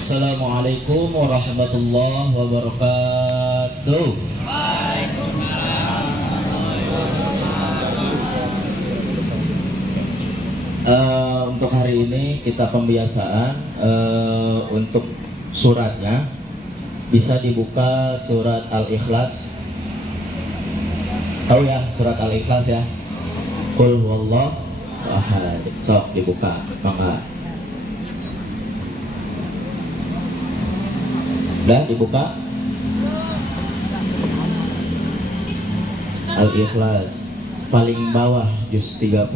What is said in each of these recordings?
Assalamualaikum warahmatullahi wabarakatuh. Untuk hari ini kita pembiasaan untuk suratnya bisa dibuka surat Al-Ikhlas. Tahu ya surat Al-Ikhlas ya? Qul huwallahu ahad. Sok dibuka, mangga. Udah dibuka? Al-Ikhlas paling bawah juz 30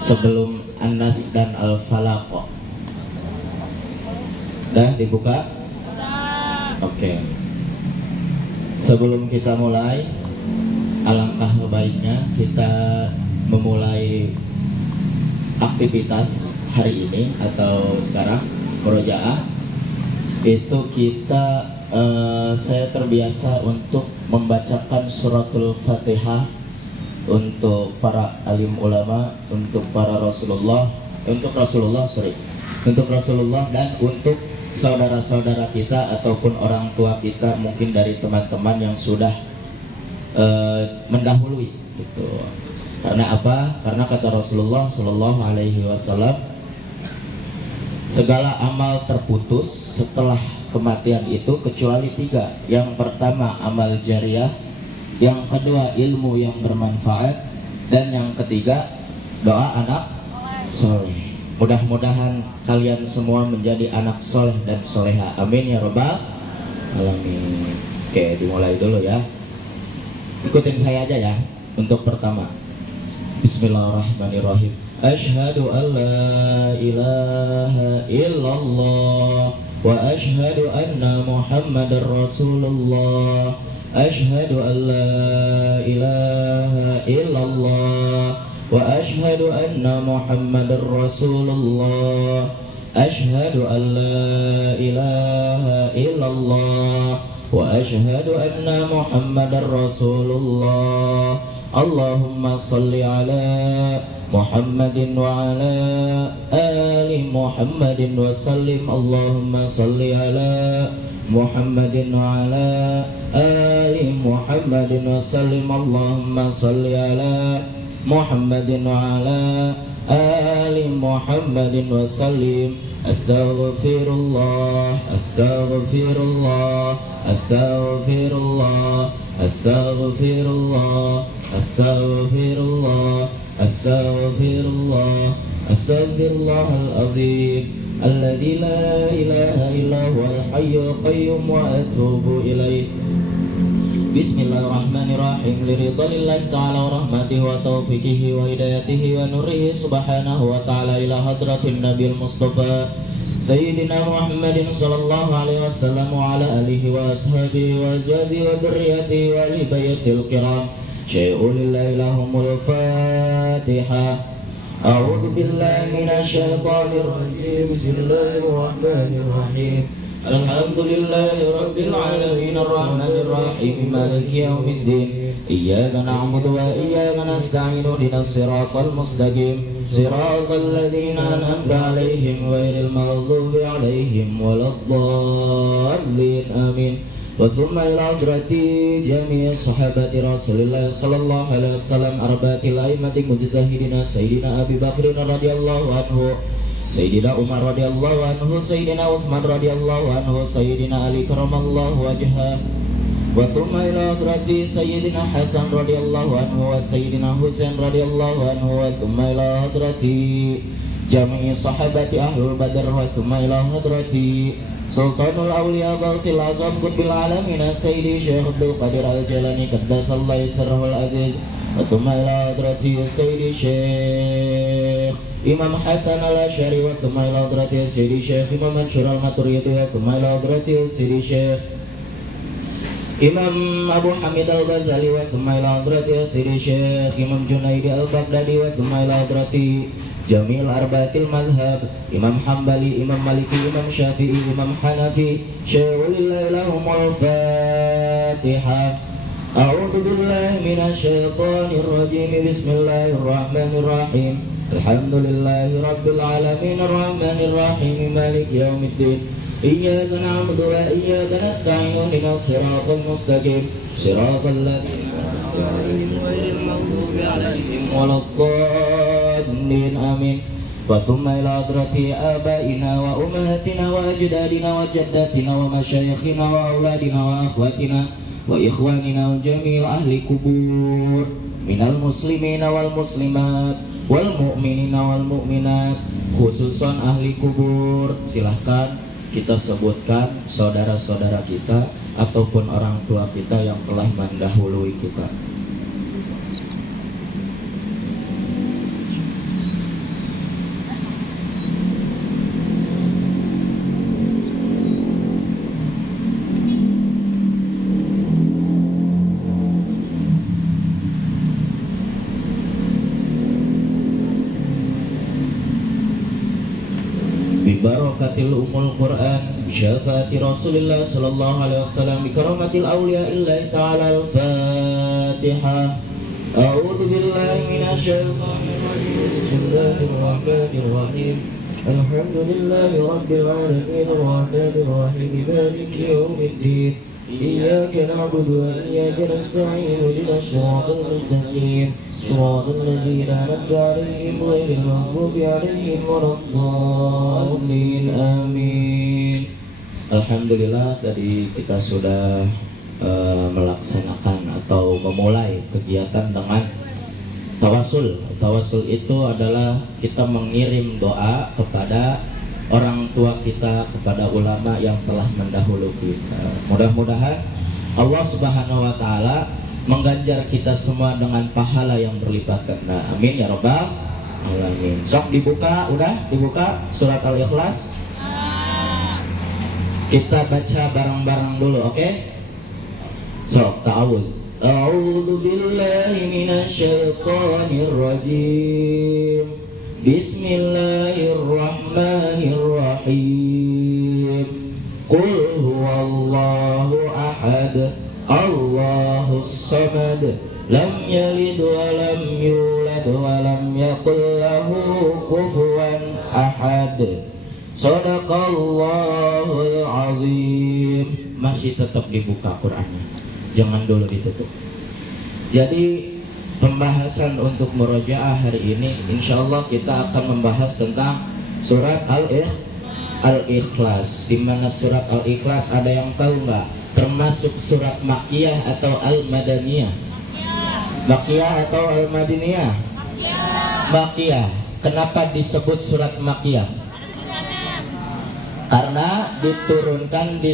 sebelum An-Nas dan Al-Falaq. Udah dibuka? Oke. Sebelum kita mulai, alangkah baiknya kita memulai aktivitas hari ini atau sekarang murojaah. Itu kita saya terbiasa untuk membacakan suratul Fatihah untuk para alim ulama, untuk para Rasulullah dan untuk saudara-saudara kita ataupun orang tua kita, mungkin dari teman-teman yang sudah mendahului gitu. Karena apa? Karena kata Rasulullah Shallallahu Alaihi Wasallam, segala amal terputus setelah kematian itu kecuali 3. Yang pertama amal jariah, yang kedua ilmu yang bermanfaat, dan yang ketiga doa anak soleh. Mudah-mudahan kalian semua menjadi anak soleh dan soleha. Amin ya rabbal alamin. Oke, dimulai dulu ya. Ikutin saya aja ya. Untuk pertama, Bismillahirrahmanirrahim. Asyhadu an la ilaha illallah wa asyhadu anna Muhammadar Rasulullah. Asyhadu an la ilaha illallah wa asyhadu anna Muhammadar Rasulullah. Asyhadu an la ilaha illallah wa asyhadu anna Muhammadar Rasulullah. Allahumma salli ala Muhammadin wa ala ali Muhammadin wa sallim. Allahumma salli ala Muhammadin wa ala ali Muhammadin wa sallim. Allahumma salli ala Muhammadin wa ala ali Muhammadin wa sallim. Astaghfirullah, astaghfirullah, astaghfirullah, astaghfirullah, astaghfirullah, astaghfirullah, astaghfirullahal azim alladzi la ilaha illa huwal hayyul qayyum wa atubu ilaih. Bismillahirrahmanirrahim. Liridhalillahi ta'ala wa rahmatihi wa taufiqihi wa hidayatihi wa nurihi subhanahu wa ta'ala ila hadratin nabiyil mustafa Sayyidina Muhammadin sallallahu alaihi wasallam wa ala alihi wa ashabihi wa azwajihi wa dzurriyyatihi wa ali baitil kiram. Syai'ulillahi lahumul Fatihah. A'udzu billahi minasyaitonir rajim. Bismillahirrahmanirrahim. Alhamdulillahi rabbil alamin arrahmanir rahim maliki yaumiddin. Iyyaka na'budu wa iyyaka nasta'in ihdinas siratal mustaqim siratal ladzina an'amta 'alaihim ghairil maghdubi 'alaihim waladdallin. Amin. Wa thumma ila hadrati jami'i sahabati Rasulillah sallallahu alaihi wasallam arba'atil a'immati mujtahidina Sayyidina Abi Bakr radhiyallahu anhu, Sayyidina Umar radhiyallahu anhu, Sayyidina Uthman radhiyallahu anhu, Sayyidina Ali karamallahu wajhah. Wa thumma ila hadrati Sayyidina Hasan radhiyallahu anhu wa Sayyidina Husain radhiyallahu anhu, wa thumma ila hadrati jami'i sahabati ahlul badr, wa thumma ila hadrati Sultanul Awliya Bautil Azam Qutbil Alamin Sayyidi Syekh Abdul Qadir Al-Jalani Qaddasallahu Sirrahul Aziz, wa thumma ila hadrati Sayyidi Syekh Imam Hasan Al-Asy'ari, wa thumma ila hadrati Sayyidi Syekh Imam Mansur Al-Maturidi, wa thumma ila hadrati Sayyidi Syekh Imam Abu Hamid Al-Ghazali, wa thumma ila hadrati Sayyidi Syekh Imam Junaidi Al-Baghdadi, wa thumma ila hadrati Jamil Arba'atil Madhab Imam Hambali, Imam Maliki, Imam Syafi'i, Imam Hanafi. Syai'ulillahi lahumul Fatihah. A'udzu billahi minasy syaithanir rajim. Bismillahirrahmanirrahim. Alhamdulillahi Rabbil Alamin Ar-Rahmanir Rahim Maliki Yawmiddin Iyyaka na'budu wa iyyaka nasta'in Ihdinas siratal mustaqim Siratal ladzina an'amta 'alaihim ghairil maghdubi 'alaihim waladdallin Amin. Wa thumma ila hadrati abaina wa ummahatina wa ajdadina wa jaddatina wa masyayikhina wa auladina wa akhwatina wa ikhwanina wa jami'il ahli kubur minal muslimina wal muslimat wal mu'minina wal mu'minat, khususan ahli kubur. Silahkan kita sebutkan saudara-saudara kita ataupun orang tua kita yang telah mendahului kita. Barakatil umul Quran syafaati Rasulillah sallallahu alaihi wasallam bi karamatil awliya illahi ta'ala al-Fatihah. A'udzu billahi minasy syaithanir rajim. Bismillahirrahmanirrahim. Alhamdulillahi rabbil alamin arrahmanir rahim maliki yaumiddin. Iyyaka na'budu wa iyyaka nasta'in ihdinas siratal mustaqim siratal ladzina an'amta 'alaihim ghairil maghdubi 'alaihim waladdallin. Amin. Alhamdulillah tadi kita sudah melaksanakan atau memulai kegiatan dengan tawasul. Tawasul itu adalah kita mengirim doa kepada orang tua kita, kepada ulama yang telah mendahului kita. Mudah-mudahan Allah Subhanahu wa taala mengganjar kita semua dengan pahala yang berlipat ganda. Amin ya rabbal alamin. Sok dibuka, udah dibuka surat Al-Ikhlas. Kita baca bareng-bareng dulu, oke? Sok ta'awuz. A'udzu billahi minasy syaithanir rajim. Bismillahirrahmanirrahim. Qul huwallahu ahad, Allahus samad, lam yalid wa lam yulad wa lam yakul lahu kufuwan ahad. Shadaqallahul azim. Masih tetap dibuka Qur'annya, jangan dulu ditutup. Jadi pembahasan untuk murojaah hari ini insyaallah kita akan membahas tentang surat Al-Ikhlas. Di mana surat Al-Ikhlas ada yang tahu nggak? Termasuk surat Makkiyah atau Al-Madaniyah? Makkiyah atau Al-Madaniyah? Makkiyah. Kenapa disebut surat Makkiyah? Karena diturunkan di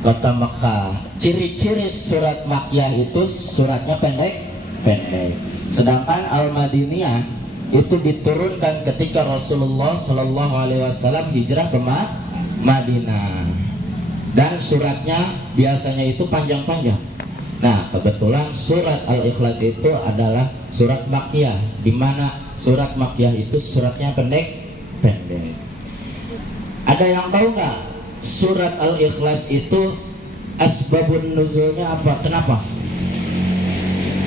kota Mekah. Ciri-ciri surat Makkiyah itu suratnya pendek. Sedangkan Al-Madiniyah itu diturunkan ketika Rasulullah Shallallahu Alaihi Wasallam hijrah ke Madinah. Dan suratnya biasanya itu panjang-panjang. Nah, kebetulan surat Al-Ikhlas itu adalah surat Makkiyah, di mana surat Makkiyah itu suratnya pendek. Ada yang tahu nggak? Surat Al-Ikhlas itu asbabun nuzulnya apa? Kenapa?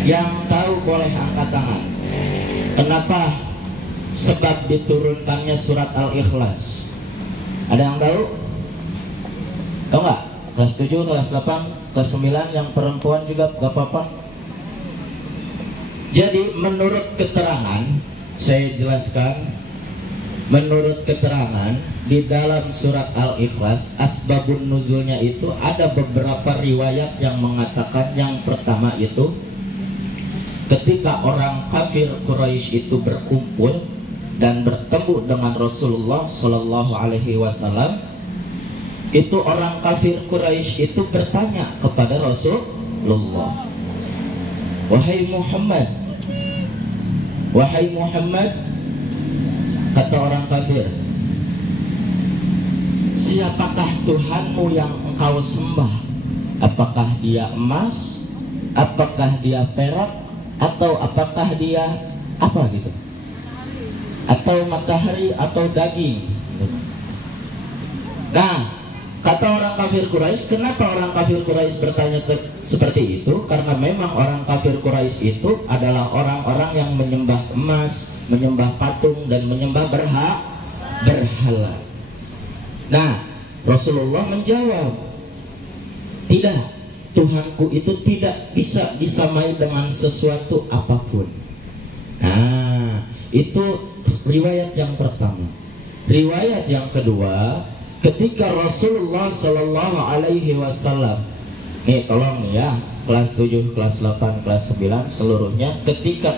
Yang tahu boleh angkat tangan. Kenapa sebab diturunkannya surat Al-Ikhlas? Ada yang tahu? Tahu nggak? Kelas 7, kelas 8, kelas 9, yang perempuan juga gak apa-apa. Jadi menurut keterangan, saya jelaskan. Menurut keterangan di dalam surat Al-Ikhlas, asbabun nuzulnya itu ada beberapa riwayat yang mengatakan yang pertama itu ketika orang kafir Quraisy itu berkumpul dan bertemu dengan Rasulullah Shallallahu Alaihi Wasallam, itu orang kafir Quraisy itu bertanya kepada Rasulullah, wahai Muhammad, kata orang kafir, siapakah Tuhanmu yang engkau sembah? Apakah dia emas? Apakah dia perak? Atau apakah dia apa gitu? Atau matahari atau daging? Nah, Kata orang kafir Quraisy, kenapa orang kafir Quraisy bertanya seperti itu? Karena memang orang kafir Quraisy itu adalah orang-orang yang menyembah emas, menyembah patung, dan menyembah berhala. Nah, Rasulullah menjawab, tidak, Tuhanku itu tidak bisa disamai dengan sesuatu apapun. Nah, itu riwayat yang pertama. Riwayat yang kedua, ketika Rasulullah Shallallahu Alaihi Wasallam, nih tolong nih ya, kelas 7, kelas 8, kelas 9 seluruhnya, ketika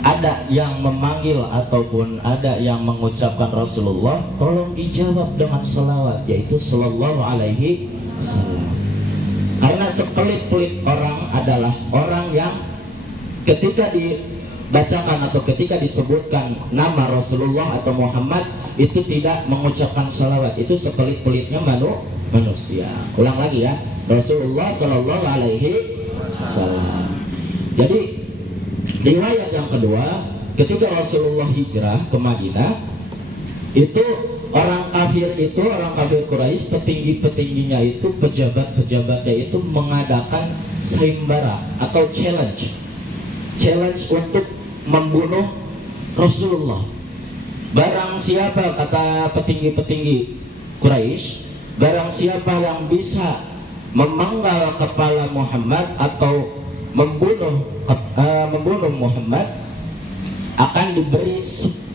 ada yang memanggil ataupun ada yang mengucapkan Rasulullah, tolong dijawab dengan selawat, yaitu Shallallahu Alaihi Wasallam. Karena sepelit-pelit orang adalah orang yang ketika dibacakan atau ketika disebutkan nama Rasulullah atau Muhammad itu tidak mengucapkan salawat. Itu sepelit-pelitnya manusia. Ulang lagi ya, Rasulullah Shallallahu Alaihi Wasallam. Jadi riwayat yang kedua, ketika Rasulullah hijrah ke Madinah, itu orang kafir Quraisy, petinggi-petingginya itu, pejabat-pejabatnya itu mengadakan sayembara atau challenge untuk membunuh Rasulullah. Barang siapa, kata petinggi-petinggi Quraisy, barang siapa yang bisa memenggal kepala Muhammad atau membunuh Muhammad, akan diberi 100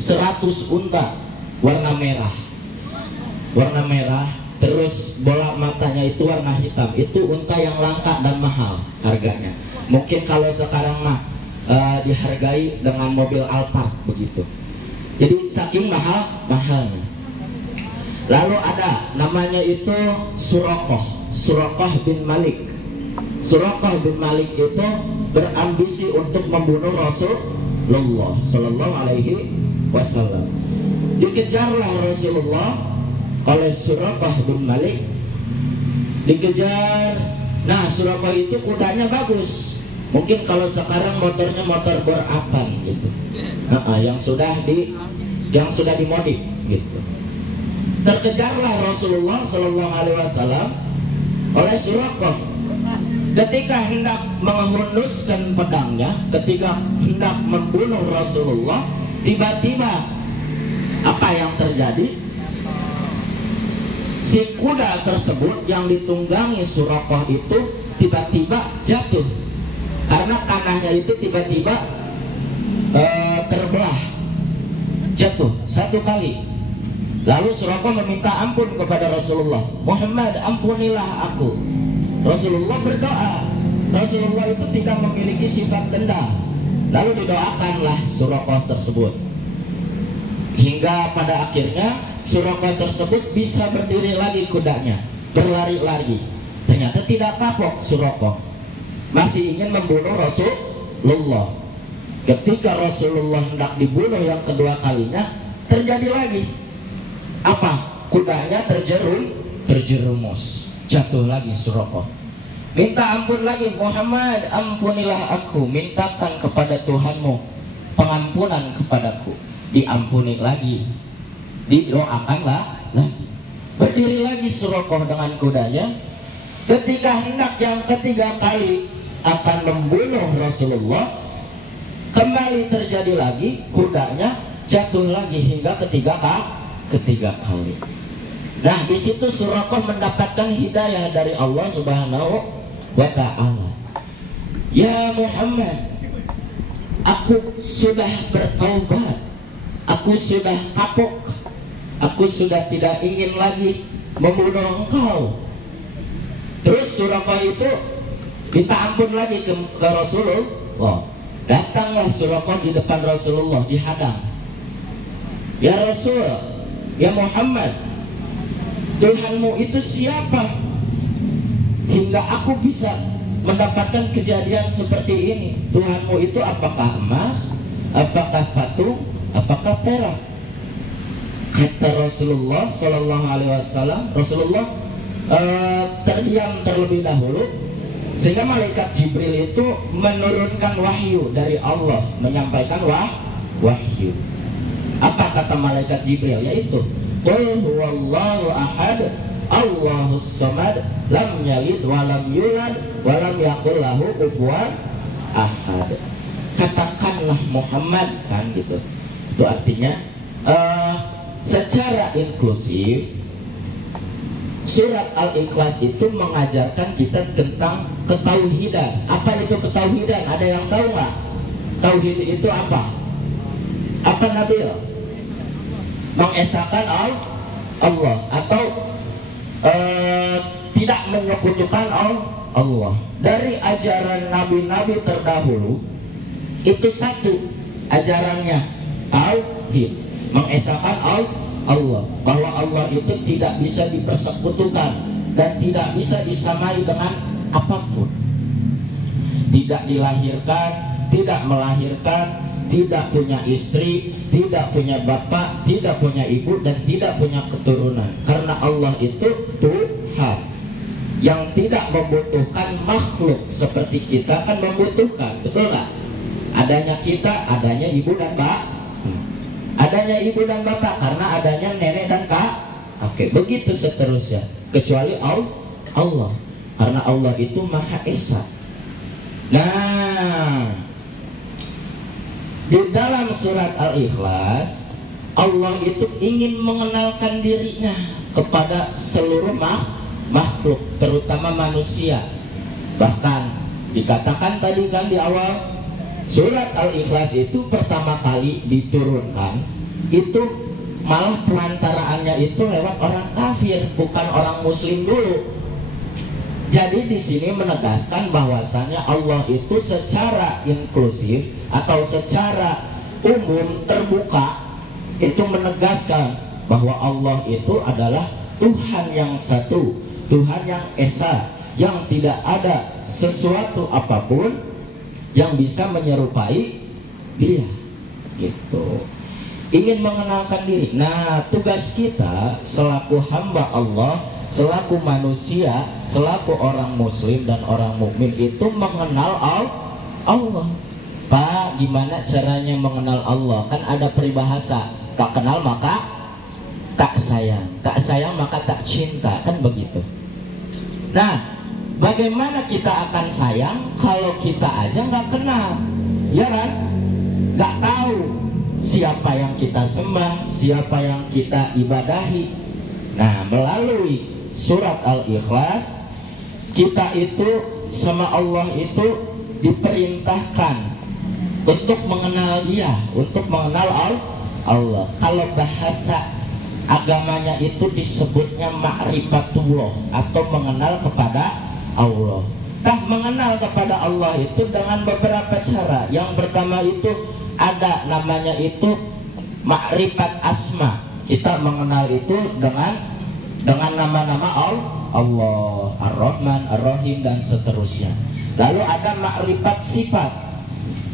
unta warna merah, terus bola matanya itu warna hitam. Itu unta yang langka dan mahal harganya. Mungkin kalau sekarang mah dihargai dengan mobil Alphard begitu. Jadi saking mahalnya. Lalu ada namanya itu Suraqah bin Malik. Suraqah bin Malik itu berambisi untuk membunuh Rasulullah Sallallahu Alaihi Wasallam. Dikejarlah Rasulullah oleh Suraqah bin Malik. Dikejar. Nah, Suraqah itu kudanya bagus. Mungkin kalau sekarang motornya motor bor-apan gitu. Yang sudah dimodif gitu. Terkejarlah Rasulullah Sallallahu Alaihi Wasallam oleh Suraqah. Ketika hendak menghunuskan pedangnya, ketika hendak membunuh Rasulullah, tiba-tiba apa yang terjadi? Si kuda tersebut yang ditunggangi Suraqah itu tiba-tiba jatuh, karena tanahnya itu tiba-tiba terbelah, jatuh satu kali. Lalu Suraqah meminta ampun kepada Rasulullah, Muhammad, ampunilah aku. Rasulullah berdoa. Rasulullah itu tidak memiliki sifat dendam. Lalu didoakanlah Suraqah tersebut, hingga pada akhirnya Suraqah tersebut bisa berdiri lagi kudanya, berlari-lari. Ternyata tidak kapok Suraqah, masih ingin membunuh Rasulullah. Ketika Rasulullah hendak dibunuh yang kedua kalinya, terjadi lagi apa? Kudanya terjerumus, jatuh lagi Suraqah. Minta ampun lagi, Muhammad, ampunilah aku, mintakan kepada Tuhanmu pengampunan kepadaku. Diampuni lagi, didoakanlah lagi. Berdiri lagi Suraqah dengan kudanya. Ketika hendak yang ketiga kali akan membunuh Rasulullah, kembali terjadi lagi, kudanya jatuh lagi hingga ketiga kali. Nah, di situ Suraqah mendapatkan hidayah dari Allah Subhanahu wa Ta'ala. Ya Muhammad, aku sudah bertaubat, aku sudah kapok, aku sudah tidak ingin lagi membunuh engkau. Terus Suraqah itu minta ampun lagi ke Rasulullah. Datanglah Suraqah di depan Rasulullah, dihadang. Ya Rasul, ya Muhammad, Tuhanmu itu siapa hingga aku bisa mendapatkan kejadian seperti ini? Tuhanmu itu apakah emas, apakah patung, apakah perak? Kata Rasulullah Sallallahu Alaihi Wasallam, Rasulullah terdiam terlebih dahulu, sehingga malaikat Jibril itu menurunkan wahyu dari Allah, menyampaikan wahyu. Apa kata malaikat Jibril? Yaitu Qul huwallahu ahad, Allahus samad, lam yalid walam yulad walam yakul lahu kufuwan ahad. Katakanlah Muhammad, kan gitu. Itu artinya secara inklusif surat Al-Ikhlas itu mengajarkan kita tentang ketauhidan. Apa itu ketauhidan? Ada yang tahu nggak? Tauhid itu apa? Apa Nabil? Mengesahkan Allah atau tidak menyekutukan Allah. Dari ajaran nabi-nabi terdahulu itu satu ajarannya, tauhid, mengesahkan Allah, bahwa Allah itu tidak bisa dipersekutukan dan tidak bisa disamai dengan apapun. Tidak dilahirkan, tidak melahirkan, tidak punya istri, tidak punya bapak, tidak punya ibu, dan tidak punya keturunan. Karena Allah itu Tuhan yang tidak membutuhkan makhluk seperti kita kan membutuhkan, betul nggak? Adanya kita, adanya ibu dan bapak, adanya ibu dan bapak karena adanya nenek dan kakek. Begitu seterusnya. Kecuali Allah, karena Allah itu Maha Esa. Nah, di dalam surat Al-Ikhlas Allah itu ingin mengenalkan dirinya kepada seluruh makhluk, terutama manusia. Bahkan dikatakan tadi kan di awal, surat Al-Ikhlas itu pertama kali diturunkan itu malah perantaraannya itu lewat orang kafir, bukan orang muslim dulu. Jadi di sini menegaskan bahwasannya Allah itu secara inklusif atau secara umum terbuka itu menegaskan bahwa Allah itu adalah Tuhan yang satu, Tuhan yang esa, yang tidak ada sesuatu apapun yang bisa menyerupai Dia. Gitu. Ingin mengenalkan diri. Nah, tugas kita selaku hamba Allah, selaku manusia, selaku orang muslim dan orang mukmin itu mengenal Allah. Pak, gimana caranya mengenal Allah? Kan ada peribahasa, tak kenal maka tak sayang, tak sayang maka tak cinta, kan begitu. Nah, bagaimana kita akan sayang kalau kita aja nggak kenal, ya kan? Nggak tahu siapa yang kita sembah, siapa yang kita ibadahi. Nah, melalui surat Al-Ikhlas kita itu sama Allah itu diperintahkan untuk mengenal Dia, untuk mengenal Allah. Kalau bahasa agamanya itu disebutnya ma'rifatullah atau mengenal kepada Allah. Nah, mengenal kepada Allah itu dengan beberapa cara. Yang pertama itu ada namanya itu ma'rifat asma. Kita mengenal itu dengan nama-nama Allah, Ar-Rahman, Ar-Rahim, dan seterusnya. Lalu ada ma'rifat sifat.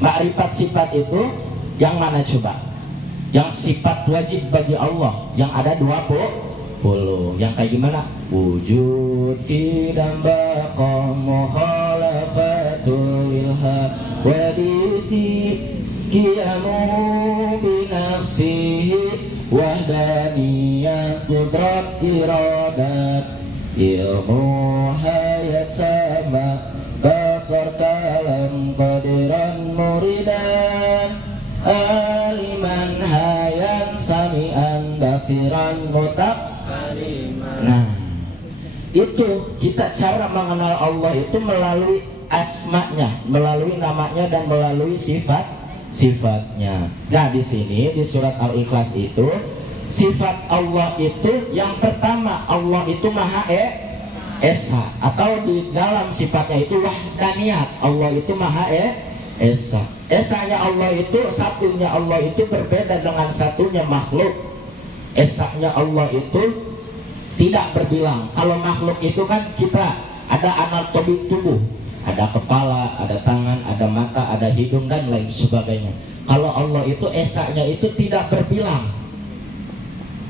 Ma'rifat sifat itu yang mana coba? Yang sifat wajib bagi Allah, yang ada 20. Yang kayak gimana? Wujud idam baqa mukhalafatul ilha wadisi qiyamu binafsihi wahdaniyah qudrat iradat ilmu hayat sama basar kalam qadiran muridan aliman hayan sami'an basiran mutak. Nah, itu kita cara mengenal Allah itu melalui asmanya, melalui namanya, dan melalui sifatnya. Nah, di sini di surat Al-Ikhlas itu sifat Allah itu yang pertama, Allah itu Maha Esa, atau di dalam sifatnya itu wahdaniyat, Allah itu Maha Esa. Esanya Allah itu, satunya Allah itu berbeda dengan satunya makhluk. Esanya Allah itu tidak berbilang. Kalau makhluk itu kan kita ada anatomi tubuh, ada kepala, ada tangan, ada mata, ada hidung, dan lain sebagainya. Kalau Allah itu esanya itu tidak berbilang.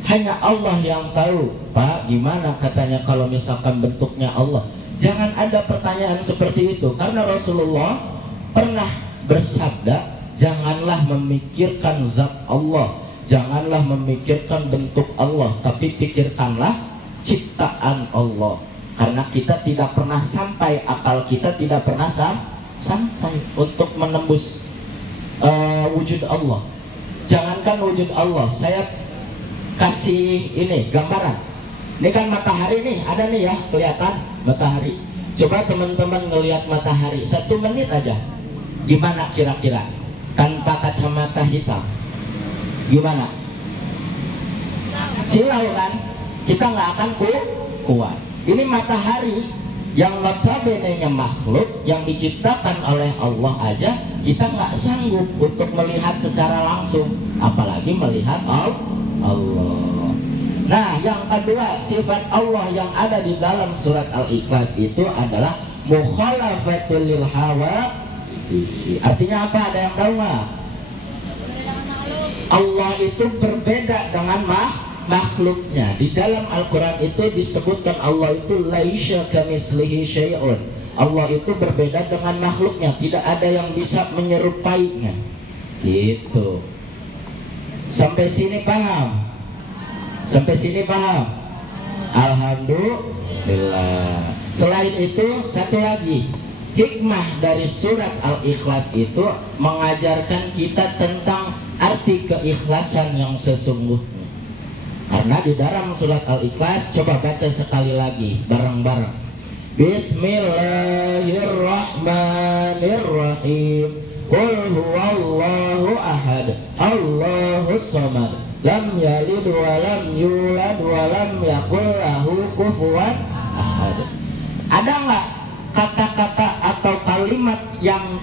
Hanya Allah yang tahu. Pak, gimana katanya kalau misalkan bentuknya Allah? Jangan ada pertanyaan seperti itu, karena Rasulullah pernah bersabda, janganlah memikirkan zat Allah, janganlah memikirkan bentuk Allah, tapi pikirkanlah ciptaan Allah. Karena kita tidak pernah sampai, akal kita tidak pernah sampai untuk menembus wujud Allah. Jangankan wujud Allah, saya kasih ini gambaran. Ini kan matahari nih, ada nih ya, kelihatan matahari. Coba teman-teman ngelihat matahari 1 menit aja, gimana kira-kira tanpa kacamata hitam? Gimana? Silau kan? Kita nggak akan kuat. Ini matahari yang notabene-nya makhluk yang diciptakan oleh Allah aja, kita nggak sanggup untuk melihat secara langsung, apalagi melihat Allah. Nah, yang kedua, sifat Allah yang ada di dalam surat Al-Ikhlas itu adalah mukhalafatul lil hawa. Artinya apa? Ada yang tahu nggak? Allah itu berbeda dengan makhluknya. Di dalam Al-Quran itu disebutkan Allah itu laisya kamitslihi syai'un. Allah itu berbeda dengan makhluknya, tidak ada yang bisa menyerupainya. Gitu. Sampai sini paham? Sampai sini paham? Alhamdulillah. Selain itu, satu lagi, hikmah dari surat Al-Ikhlas itu mengajarkan kita tentang arti keikhlasan yang sesungguhnya. Karena di dalam surat Al-Ikhlas, coba baca sekali lagi bareng-bareng. Bismillahirrahmanirrahim. Qul huwallahu ahad, Allahus samad, lam yalid wa lam yulad wa lam yakul lahu kufuwan ahad. Ada nggak kata-kata atau kalimat yang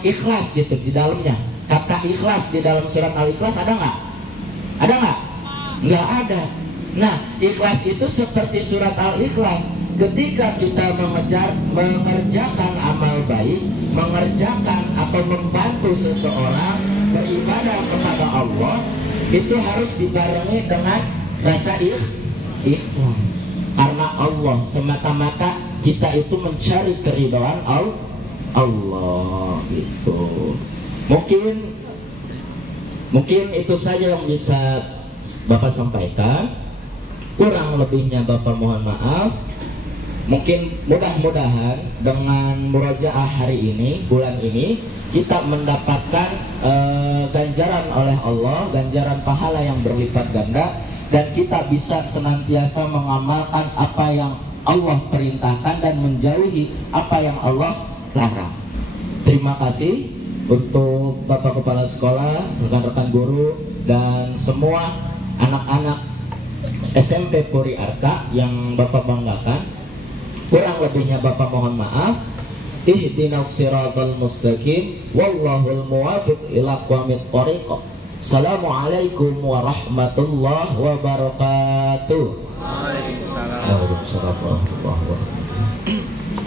ikhlas gitu di dalamnya? Kata ikhlas di dalam surat Al-Ikhlas ada nggak? Ada nggak? Nggak ada. Nah, ikhlas itu seperti surat Al-Ikhlas. Ketika kita mengerjakan amal baik, mengerjakan atau membantu seseorang beribadah kepada Allah, itu harus dibarengi dengan rasa ikhlas. Karena Allah semata-mata, kita itu mencari keridhaan Allah gitu. Mungkin itu saja yang bisa Bapak sampaikan. Kurang lebihnya Bapak mohon maaf. Mungkin mudah-mudahan dengan murojaah hari ini, bulan ini, kita mendapatkan ganjaran oleh Allah, ganjaran pahala yang berlipat ganda, dan kita bisa senantiasa mengamalkan apa yang Allah perintahkan dan menjauhi apa yang Allah larang. Terima kasih untuk Bapak Kepala Sekolah, rekan-rekan guru, dan semua anak-anak SMP Puri Arta yang Bapak banggakan. Kurang lebihnya Bapak mohon maaf. Ihdinas siratal mustaqim, wallahul muwaffiq ila aqwamit thoriq. Assalamualaikum warahmatullahi wabarakatuh. Waalaikumsalam. Waalaikumsalam warahmatullahi wabarakatuh.